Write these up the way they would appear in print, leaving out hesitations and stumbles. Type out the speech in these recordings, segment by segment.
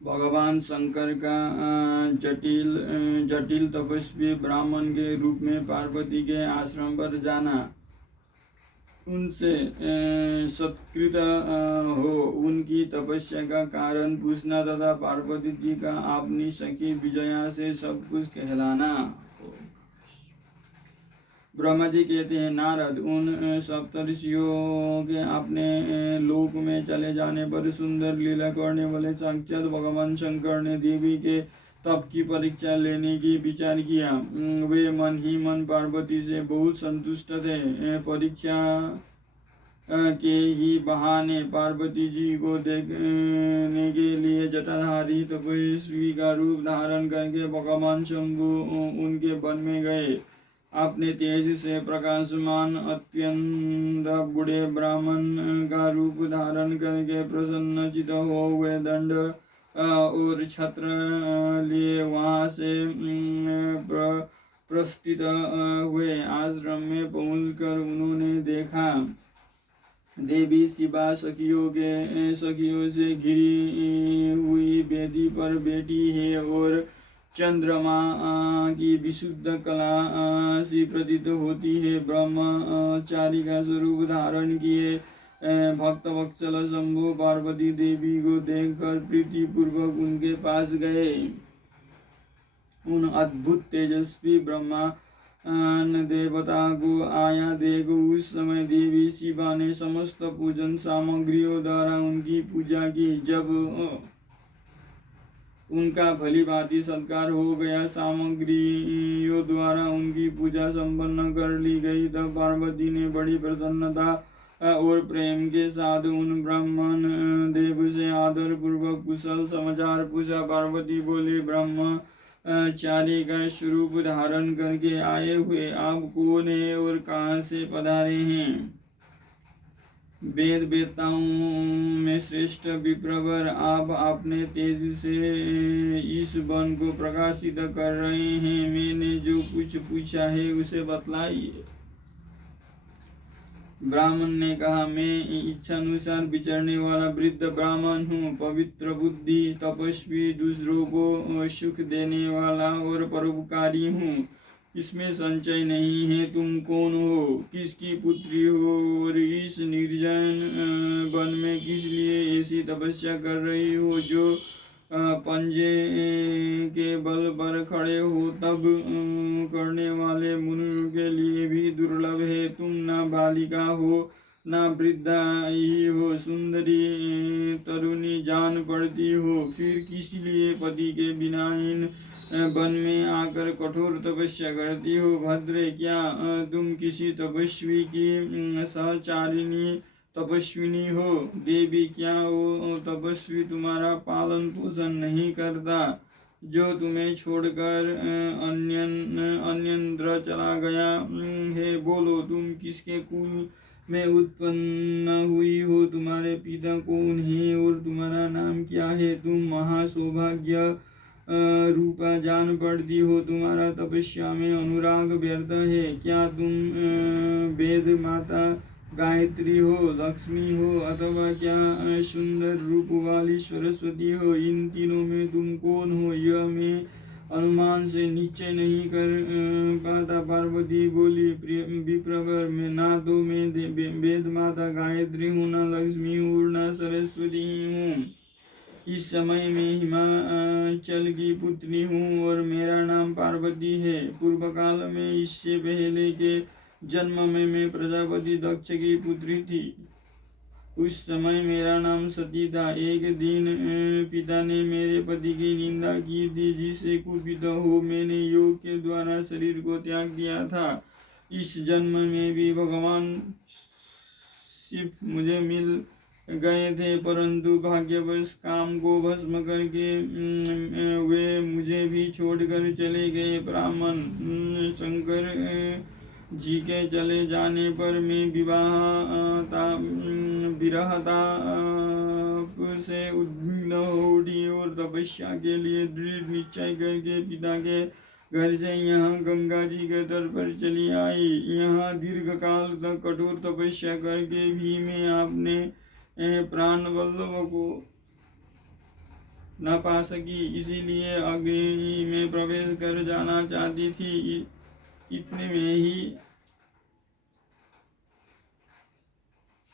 भगवान शंकर का जटिल तपस्वी ब्राह्मण के रूप में पार्वती के आश्रम पर जाना, उनसे सत्कृत हो उनकी तपस्या का कारण पूछना तथा पार्वती जी का अपनी सखी विजया से सब कुछ कहलाना। ब्रह्मा जी कहते हैं, नारद, उन सप्तर्षियों के अपने लोक में चले जाने पर सुंदर लीला करने वाले साक्षात भगवान शंकर ने देवी के तप की परीक्षा लेने की विचार किया। वे मन ही मन पार्वती से बहुत संतुष्ट थे। परीक्षा के ही बहाने पार्वती जी को देखने के लिए जटाधारी तपस्वी का रूप धारण करके भगवान शंभु उनके वन में गए। अपने तेज से प्रकाशमान अत्यंत बूढ़े ब्राह्मण का रूप धारण करके प्रसन्नचित हो वे दंड और छत्र लिए वहां से प्रस्थित हुए। आश्रम में पहुंचकर उन्होंने देखा देवी शिवा सखियों से घिरी हुई वेदी पर बैठी है और चंद्रमा की विशुद्ध कला सी प्रतीत होती है। ब्रह्मचारी का स्वरूप धारण किए भक्त वत्सल शंभु पार्वती देवी को देखकर प्रीति पूर्वक उनके पास गए। उन अद्भुत तेजस्वी ब्रह्मा देवता को आया देख उस समय देवी शिवा ने समस्त पूजन सामग्रियों द्वारा उनकी पूजा की। जब उनका भली भांति सत्कार हो गया, सामग्रियों द्वारा उनकी पूजा संपन्न कर ली गई, तब पार्वती ने बड़ी प्रसन्नता और प्रेम के साथ उन ब्राह्मण देव से आदर पूर्वक कुशल समाचार पूछा। पार्वती बोली, ब्रह्मचारी का स्वरूप धारण करके आए हुए आप कौन है और कहाँ से पधारे हैं? वेद वेताओं में श्रेष्ठ विप्रवर, आप अपने तेज से इस वन को प्रकाशित कर रहे हैं। मैंने जो कुछ पूछा है उसे बतलाइए। ब्राह्मण ने कहा, मैं इच्छानुसार विचरने वाला वृद्ध ब्राह्मण हूँ, पवित्र बुद्धि, तपस्वी, दूसरों को सुख देने वाला और परोपकारी हूँ। इसमें संचय नहीं है। तुम कौन हो, किसकी पुत्री हो और इस निर्जन वन में किस लिए ऐसी तपस्या कर रही हो जो पंजे के बल पर खड़े हो तब करने वाले मुनियों के लिए भी दुर्लभ है। तुम न बालिका हो न वृद्धा ही हो, सुंदरी तरुणी जान पड़ती हो, फिर किस लिए पति के बिना इन वन में आकर कठोर तपस्या करती हो? भद्रे, क्या तुम किसी तपस्वी की सहचारिणी तपस्विनी हो? देवी, क्या वो तपस्वी तुम्हारा पालन पोषण नहीं करता जो तुम्हें छोड़कर अन्यत्र चला गया है? बोलो, तुम किसके कुल में उत्पन्न हुई हो? तुम्हारे पिता कौन है और तुम्हारा नाम क्या है? तुम महासौभाग्य रूपा जान पड़ती हो, तुम्हारा तपस्या में अनुराग व्यर्थ है। क्या तुम वेद माता गायत्री हो, लक्ष्मी हो, अथवा क्या सुंदर रूप वाली सरस्वती हो? इन तीनों में तुम कौन हो यह मैं अनुमान से निश्चय नहीं कर पाता। पार्वती बोली, विप्रवर, मैं ना तो मैं वेद माता गायत्री हूँ, न लक्ष्मी हूँ, न सरस्वती हूँ। इस समय मैं हिमाचल की पुत्री हूँ और मेरा नाम पार्वती है। पूर्व काल में, इससे पहले के जन्म में मैं प्रजापति दक्ष की पुत्री थी। उस समय मेरा नाम सती था। एक दिन पिता ने मेरे पति की निंदा की थी, जिससे कुपित हो मैंने योग के द्वारा शरीर को त्याग दिया था। इस जन्म में भी भगवान शिव मुझे मिल गए थे, परंतु भाग्यवश काम को भस्म करके वे मुझे भी छोड़कर चले गए। ब्राह्मण शंकर जी के चले जाने पर मैं विरहताप से उद्विग्न हो उठी और तपस्या के लिए दृढ़ निश्चय करके पिता के घर से यहाँ गंगा जी के तट पर चली आई। यहाँ दीर्घ काल तक कठोर तपस्या करके भी मैं अपने प्राण वल्लभ को न पा सकी, इसीलिए अग्नि में प्रवेश कर जाना चाहती थी। इतने में ही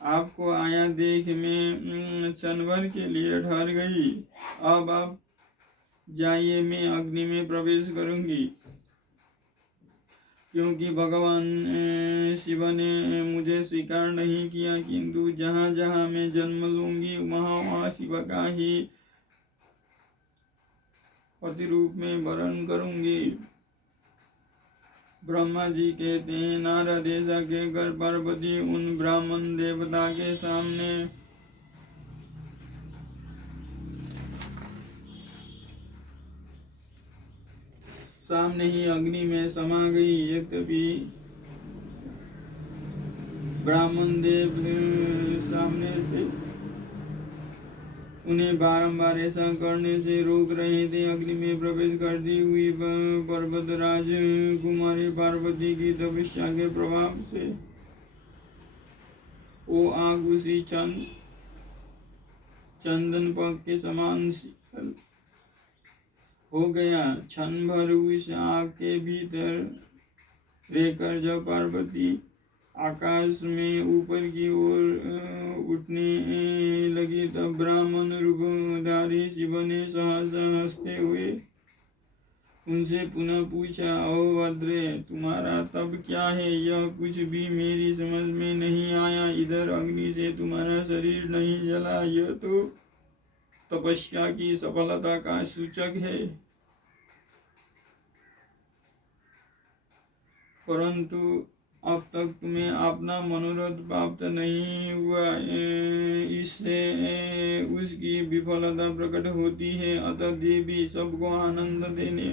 आपको आया देख मैं क्षण भर के लिए ठहर गई। अब आप जाइए, मैं अग्नि में प्रवेश करूंगी, क्योंकि भगवान शिव ने मुझे स्वीकार नहीं किया, किंतु जहाँ जहाँ मैं जन्म लूंगी वहाँ वहाँ शिव का ही पति रूप में वर्ण करूंगी। ब्रह्मा जी कहते हैं, नारद ऐसा कहकर पार्वती उन ब्राह्मण देवता के सामने ही अग्नि में समा गई। यद्यपि ब्राह्मण देव सामने से उन्हें बारंबार ऐसा करने से रोक रहे थे, अग्नि में प्रवेश करती हुई पर्वतराज कुमारी पार्वती की तपस्या के प्रभाव से वो आग उसी चंदन पग के समान शीतल हो गया। क्षण भर उस आग के भीतर रहकर जब पार्वती आकाश में ऊपर की ओर उठने लगी, तब ब्राह्मण रूपधारी शिव ने सहसा हंसते हुए उनसे पुनः पूछा, अहोभद्रे, तुम्हारा तब क्या है? यह कुछ भी मेरी समझ में नहीं आया। इधर अग्नि से तुम्हारा शरीर नहीं जला, यह तो तपस्या की सफलता का सूचक है, परंतु अब तक तुम्हें अपना मनोरथ प्राप्त नहीं हुआ, इससे उसकी विफलता प्रकट होती है। अतः देवी, सबको आनंद देने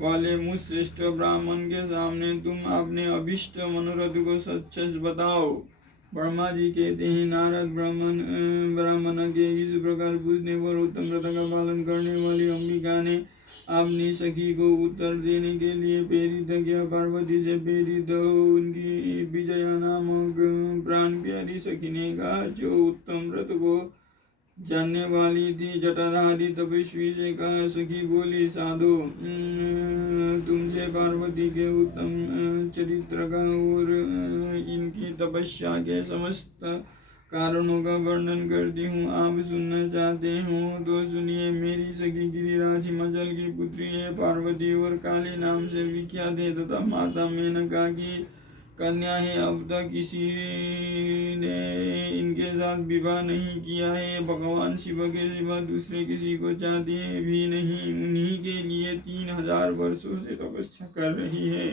वाले मुझ श्रेष्ठ ब्राह्मण के सामने तुम अपने अभिष्ट मनोरथ को सच सच बताओ। ब्रह्मा जी कहते हैं, नारद, ब्राह्मण के इस प्रकार पूछने पर उत्तम व्रत का पालन करने वाली अंबिका ने अपनी सखी को उत्तर देने के लिए प्रेरित किया। पार्वती से प्रेरित हो उनकी विजया नामक प्राण प्यारी सखी ने कहा, जो उत्तम व्रत को जानने वाली थी। जटाधारी तपस्वी से कहा, सखी बोली, साधो, तुमसे पार्वती के उत्तम चरित्र का और इनकी तपस्या के समस्त कारणों का वर्णन करती हूँ। आप सुनना चाहते हो तो सुनिए। मेरी सखी गिरिराज हिमाचल की पुत्री है, पार्वती और काली नाम से विख्यात है तथा माता मेनका की कन्या है। अब तक किसी ने इनके साथ विवाह नहीं किया है। भगवान शिव के सिवा दूसरे किसी को चाहती भी नहीं। उन्हीं के लिए 3000 वर्षों से तपस्या कर रही है।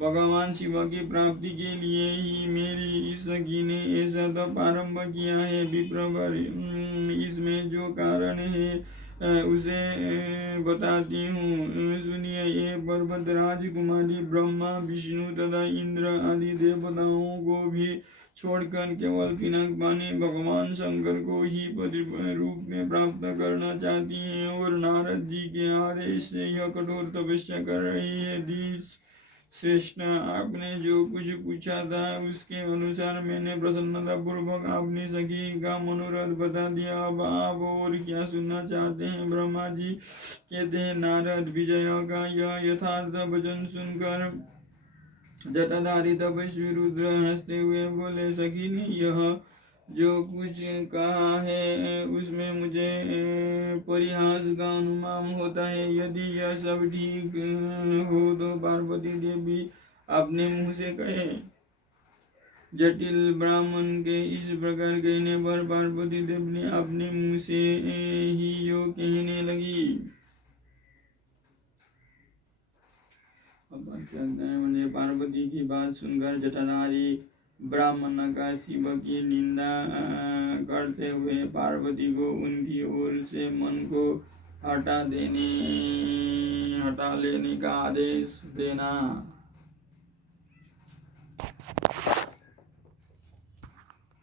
भगवान शिव की प्राप्ति के लिए ही मेरी इस सखी ने ऐसा तप आरंभ किया है। विप्रवर, इसमें जो कारण है उसे बताती हूँ, सुनिए। ये पर्वत राजकुमारी ब्रह्मा, विष्णु तथा इंद्र आदि देवताओं को भी छोड़कर केवल पिनाक पानी भगवान शंकर को ही पति रूप में प्राप्त करना चाहती हैं और नारद जी के आदेश से यह कठोर तपस्या कर रही है। श्रेष्ठ, आपने जो कुछ पूछा था उसके अनुसार मैंने प्रसन्नता पूर्वक अपनी सखी का मनोरथ बता दिया। अब आप और क्या सुनना चाहते हैं? ब्रह्मा जी कहते हैं, नारद, विजय का यह यथार्थ वचन सुनकर जटाधारी तपस्वी रुद्र हंसते हुए बोले, सखी ने यह जो कुछ कहा है उसमें मुझे परिहास का अनुमान होता है। यदि यह सब ठीक हो तो पार्वती देवी अपने मुंह से कहे। जटिल ब्राह्मण के इस प्रकार कहने पर पार्वती देवी ने अपने मुंह से ही यो कहने लगी। अब क्या कहते हैं, पार्वती की बात सुनकर जटाधारी ब्राह्मण का शिव की निंदा करते हुए पार्वती को उनकी ओर से मन को हटा लेने का आदेश देना।